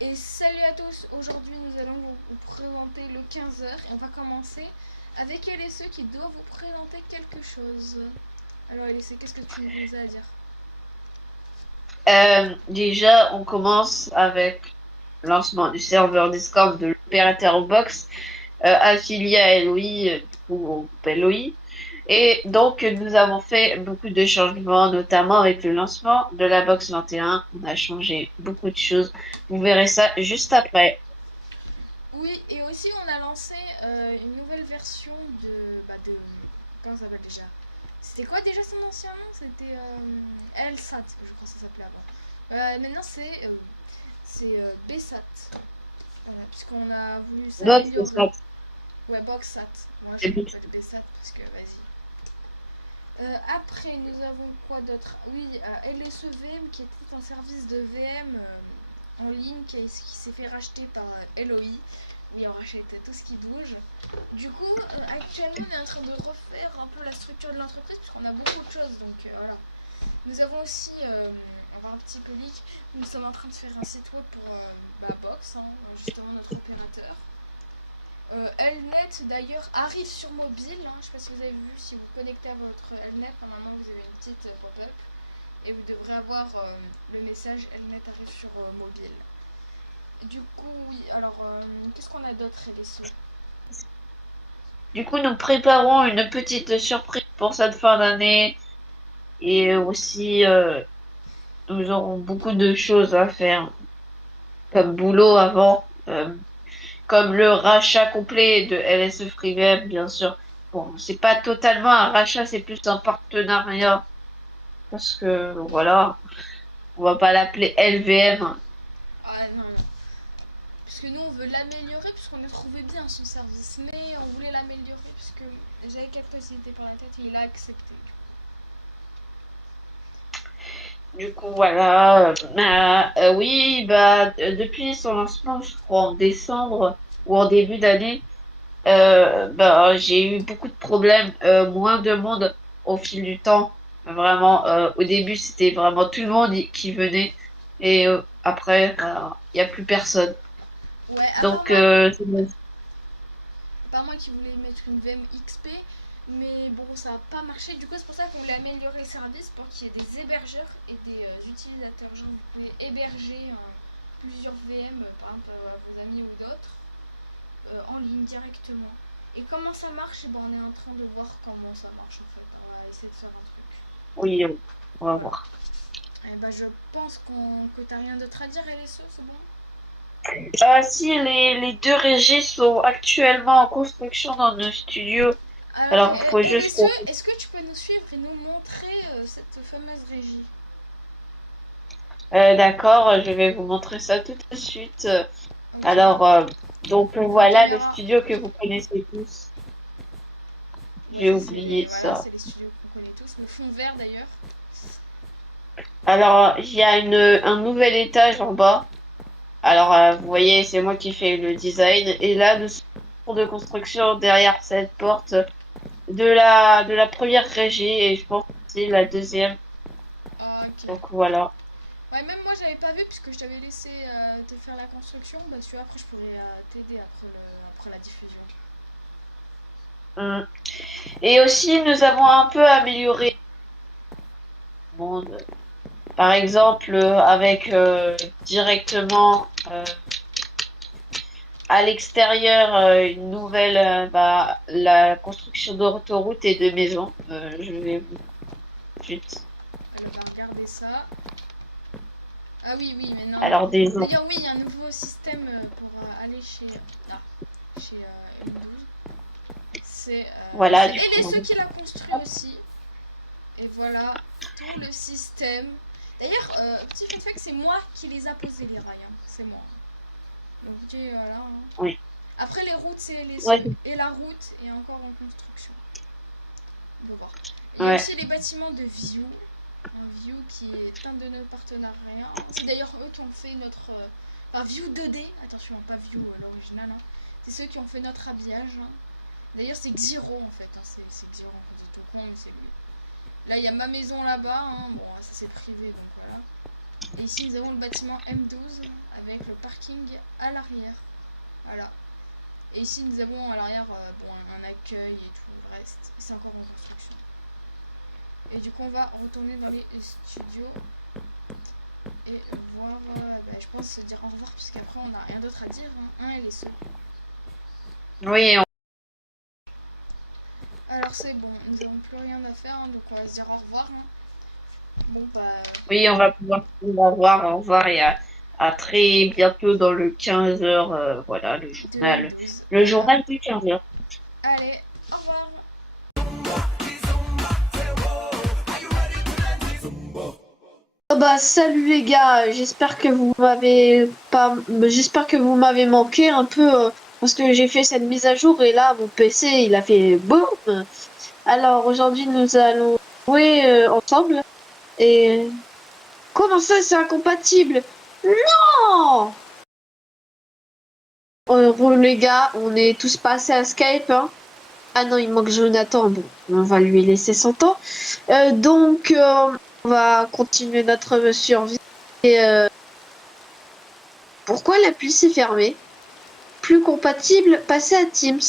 Et salut à tous, aujourd'hui nous allons vous présenter le 15h et on va commencer avec LSE qui doit vous présenter quelque chose. Alors LSE, qu'est-ce que tu nous as à dire? Déjà, on commence avec le lancement du serveur Discord de l'opérateur Box affilié à LOI, ou au groupe LOI. Et donc, nous avons fait beaucoup de changements, notamment avec le lancement de la box 21. On a changé beaucoup de choses. Vous verrez ça juste après. Oui, et aussi on a lancé une nouvelle version de... comment ça s'appelle déjà? C'était quoi déjà son ancien nom? C'était LSAT, je crois que ça s'appelait avant. Maintenant c'est BSAT. Voilà, puisqu'on a voulu Box, s'améliorer. Ouais, BoxSat. Moi je c'est ne pas de BSAT parce que vas-y. Après, nous avons quoi d'autre? Oui, LSEVM qui était un service de VM en ligne qui s'est fait racheter par LOI. Oui, on rachète tout ce qui bouge. Du coup, actuellement, on est en train de refaire un peu la structure de l'entreprise puisqu'on a beaucoup de choses. Donc voilà. Nous avons aussi, on va un petit peu leak, nous sommes en train de faire un site web pour Box, hein, justement notre opérateur. Elnet d'ailleurs arrive sur mobile, hein. Je sais pas si vous avez vu, si vous connectez à votre Elnet, normalement vous avez une petite pop-up et vous devrez avoir le message Elnet arrive sur mobile. Du coup, oui, alors qu'est-ce qu'on a d'autre LSE? Du coup, nous préparons une petite surprise pour cette fin d'année. Et aussi, nous aurons beaucoup de choses à faire comme boulot avant, comme le rachat complet de LSE FreeVM, bien sûr. Bon, c'est pas totalement un rachat, c'est plus un partenariat. Parce que, voilà, on va pas l'appeler LVM. Ah non, non. Parce que nous on veut l'améliorer puisqu'on a trouvé bien son service. Mais on voulait l'améliorer puisque j'avais quelqu'un qui était par la tête et il a accepté. Du coup, voilà. Oui, depuis son lancement, je crois en décembre ou en début d'année, j'ai eu beaucoup de problèmes, moins de monde au fil du temps. Vraiment, au début, c'était vraiment tout le monde qui venait et après, il y a plus personne. Ouais, Donc, à part moi qui voulais mettre une VM XP, mais bon, ça n'a pas marché. Du coup, c'est pour ça qu'on voulait améliorer le service pour qu'il y ait des hébergeurs et des utilisateurs. Genre, vous pouvez héberger plusieurs VM, par exemple à vos amis ou d'autres, en ligne directement. Et comment ça marche? Et ben, on est en train de voir comment ça marche en fait. On va essayer de faire un truc. oui, on va Voilà. voir. Et ben, je pense que t'as rien d'autre à dire, LSO, c'est bon? Si les deux régies sont actuellement en construction dans nos studios, Alors, alors il faut juste. LSE, est-ce que tu peux nous suivre et nous montrer cette fameuse régie? D'accord, je vais vous montrer ça tout de suite. Ok. Alors, donc La voilà le caméra. studio que vous connaissez tous. Ouais, J'ai ça c'est oublié ça. les studios qu'on connaît tous. Le fond vert d'ailleurs. Alors, il y a un nouvel étage en bas. Alors, vous voyez, c'est moi qui fais le design. Et là, nous sommes en cours de construction derrière cette porte de la première régie et je pense que c'est la deuxième. Ok. Donc voilà. Ouais, même moi j'avais pas vu puisque je t'avais laissé te faire la construction. Bah, si après je pourrais t'aider après la diffusion. Hum. Et aussi, nous avons un peu amélioré le monde. Par exemple, avec directement à l'extérieur une nouvelle, la construction d'autoroutes et de maisons. Je vais vous ensuite. Elle va regarder ça. Ah oui, oui, mais non. Alors des ans. D'ailleurs, oui, il y a un nouveau système pour aller chez M12. Voilà. C'est LSE qui l'a construit aussi. Et voilà, tout le système. D'ailleurs, petit fun fact, c'est moi qui les a posés les rails. Hein. C'est moi. Donc voilà. Hein. Oui. Après les routes, c'est LSE. Ouais. Et la route est encore en construction. On peut voir. Il y a Ouais. aussi les bâtiments de View. Un View qui est un de nos partenariats. C'est d'ailleurs eux qui ont fait notre... View 2D. Attention, pas View l'original. Hein. C'est ceux qui ont fait notre habillage. Hein. D'ailleurs, c'est Xiro en fait. Hein. C'est Xiro en fait. C'est tout con, mais c'est lui. Là, il y a ma maison là-bas. Hein. Bon, ça c'est privé, donc voilà. Et ici, nous avons le bâtiment M12 avec le parking à l'arrière. Voilà. Et ici, nous avons à l'arrière bon, un accueil et tout le reste. C'est encore en construction. Et du coup, on va retourner dans les studios et voir. Je pense se dire au revoir, puisqu'après, on n'a rien d'autre à dire. Hein, et les ceux. Oui, Alors, c'est bon, nous n'avons plus rien à faire, hein, donc on va se dire au revoir. Hein. Bon, bah. oui, on va pouvoir au revoir et à très bientôt dans le 15 heures, voilà, De M12. le Voilà. journal du 15 heures. Allez, au revoir. Oh bah salut les gars, j'espère que vous m'avez manqué un peu parce que j'ai fait cette mise à jour et là mon PC il a fait boum. Alors aujourd'hui nous allons jouer ensemble et comment ça c'est incompatible? Non! Bon les gars, on est tous passés à Skype hein. Ah non, il manque Jonathan. Bon, on va lui laisser son temps. On va continuer notre survie. Et pourquoi l'appli s'est fermée? Plus compatible, passer à Teams.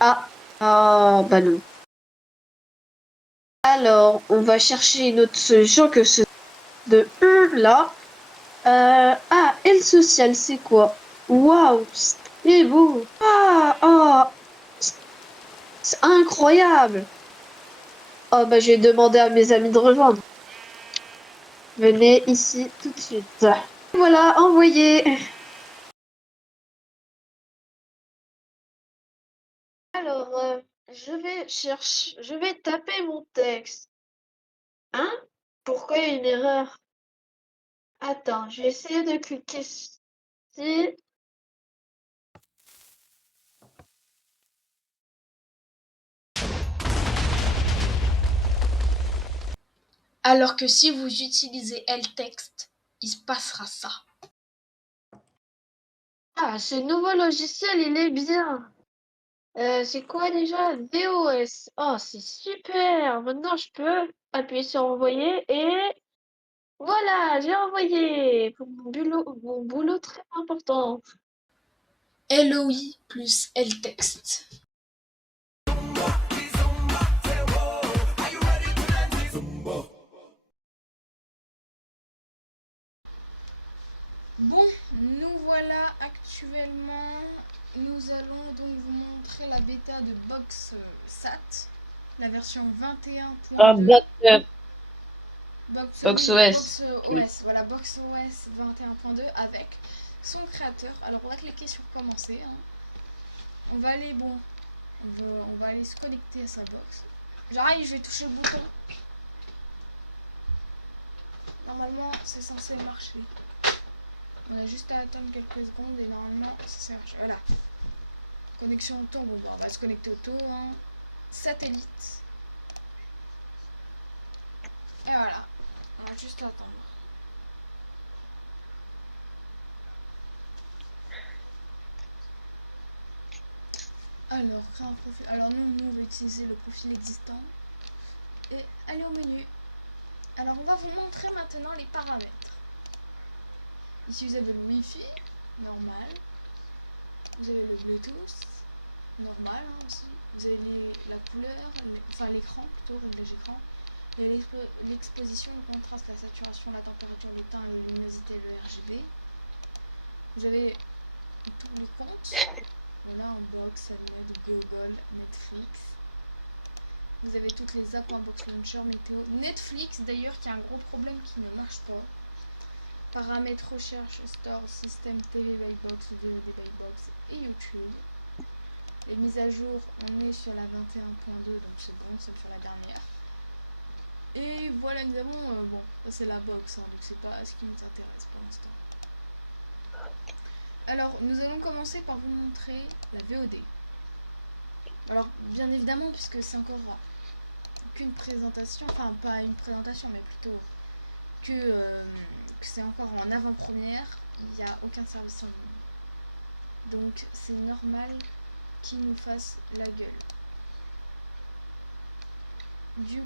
Bah non. Alors, on va chercher une autre solution que ce de là. Et le social, c'est quoi? Waouh, c'est beau. C'est incroyable. Oh bah, je vais demander à mes amis de rejoindre. Venez ici tout de suite. Voilà, envoyé. Alors, je vais taper mon texte. Hein? Pourquoi il y a une erreur? Attends, je vais essayer de cliquer ici. Alors que si vous utilisez L-Text, il se passera ça. Ah, ce nouveau logiciel, il est bien. C'est quoi déjà? VOS. Oh, c'est super. Maintenant, je peux appuyer sur envoyer et voilà, j'ai envoyé pour mon boulot très important. LOI plus L-Text. Bon, nous voilà actuellement. Nous allons donc vous montrer la bêta de Box Sat, la version 21.2. Box OS. Voilà, Box OS 21.2 avec son créateur. Alors, on va cliquer sur commencer. Hein. On va aller, on va aller se connecter à sa box. J'arrive, je vais toucher le bouton. Normalement, c'est censé marcher. On a juste à attendre quelques secondes et normalement, ça marche. Voilà. Connexion auto. Bon, bah, on va se connecter auto. Hein. Satellite. Et voilà. On a juste à attendre. Alors, créer un profil. Alors, nous, on va utiliser le profil existant. Et aller au menu. Alors, on va vous montrer maintenant les paramètres. Ici, vous avez le Wi-Fi, normal. Vous avez le Bluetooth, normal hein, aussi. Vous avez la couleur, l'écran plutôt, réglage écran. Et l'exposition, le contraste, la saturation, la température, le teint, la luminosité, le RGB. Vous avez tous les comptes. Voilà, en box, Almed, Google, Netflix. Vous avez toutes les apps, Box Launcher, météo. Netflix d'ailleurs qui a un gros problème qui ne marche pas. Paramètres recherche, store, système, TV by Box, VOD by Box et YouTube. Les mises à jour, on est sur la 21.2, donc c'est bon, nous sommes sur la dernière. Et voilà, nous avons, bon, c'est la box, hein, donc c'est pas ce qui nous intéresse pour l'instant. Alors, nous allons commencer par vous montrer la VOD. Alors, bien évidemment, puisque c'est encore qu'une présentation, enfin pas une présentation, mais plutôt que c'est encore en avant-première, il n'y a aucun service en ligne. Donc, c'est normal qu'ils nous fassent la gueule. Du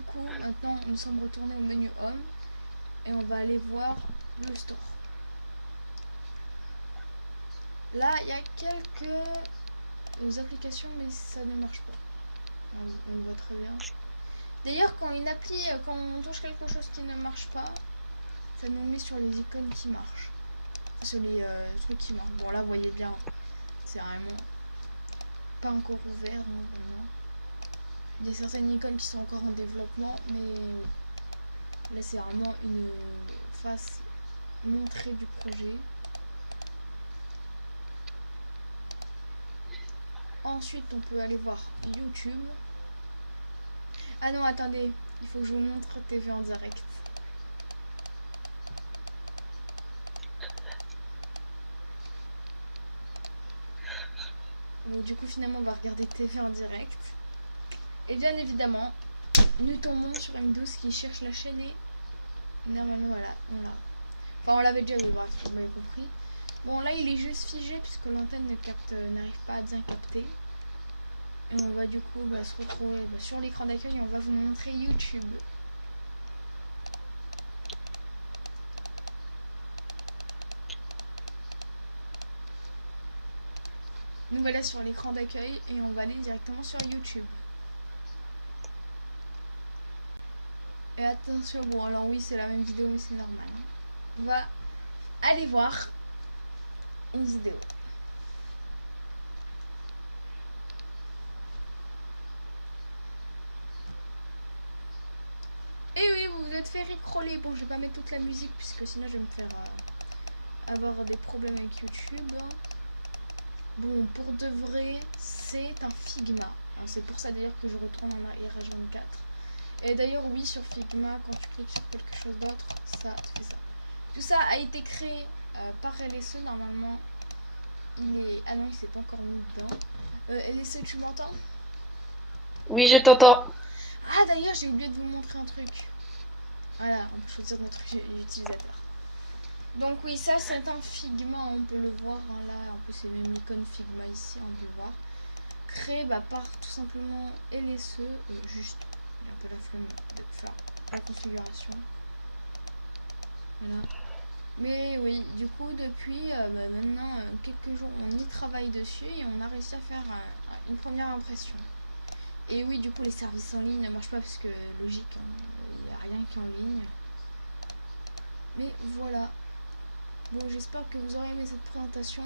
coup, maintenant, nous sommes retournés au menu Home et on va aller voir le store. Là, il y a quelques applications, mais ça ne marche pas. On le voit très bien. D'ailleurs, quand on touche quelque chose qui ne marche pas, ça nous met sur les icônes qui marchent. Sur les trucs qui marchent. Bon, là, vous voyez bien, c'est vraiment pas encore ouvert, hein, vraiment. Il y a certaines icônes qui sont encore en développement, mais là, c'est vraiment une face montrée du projet. Ensuite, on peut aller voir YouTube. Ah non, attendez, il faut que je vous montre TV en direct. Bon, du coup, finalement, on va regarder TV en direct. Et bien évidemment, nous tombons sur M12 qui cherche la chaîne et normalement, voilà, on l'a. Enfin, on l'avait déjà vu, bref, vous m'avez compris. Bon, là, il est juste figé puisque l'antenne n'arrive pas à bien capter. Et on va du coup se retrouver sur l'écran d'accueil et on va vous montrer YouTube. Nous voilà sur l'écran d'accueil et on va aller directement sur YouTube. Et attention, bon alors oui c'est la même vidéo mais c'est normal. Hein. On va aller voir une vidéo. Et oui, vous vous êtes fait rickroller. Bon, je vais pas mettre toute la musique puisque sinon je vais me faire avoir des problèmes avec YouTube. Bon, pour de vrai, c'est un Figma. C'est pour ça d'ailleurs que je retourne en arrière H24. Et d'ailleurs, oui, sur Figma, quand tu cliques sur quelque chose d'autre, ça te fait ça. Tout ça a été créé par LSE. Normalement, il est... Ah non, il s'est pas encore mis dedans. LSE, tu m'entends? Oui, je t'entends. Ah, d'ailleurs, j'ai oublié de vous montrer un truc. Voilà, on peut choisir notre utilisateur. Donc oui, ça, c'est un Figma. On peut le voir. Hein, là, en plus, c'est même l'icône Figma ici. On peut le voir. Créé par tout simplement LSE. Juste, j'ai un peu la flemme de faire la configuration. Voilà. Mais oui, du coup, depuis maintenant quelques jours, on y travaille dessus et on a réussi à faire une première impression. Et oui, du coup, les services en ligne ne marchent pas parce que, logique, hein, il n'y a rien qui est en ligne. Mais voilà. Bon, j'espère que vous aurez aimé cette présentation.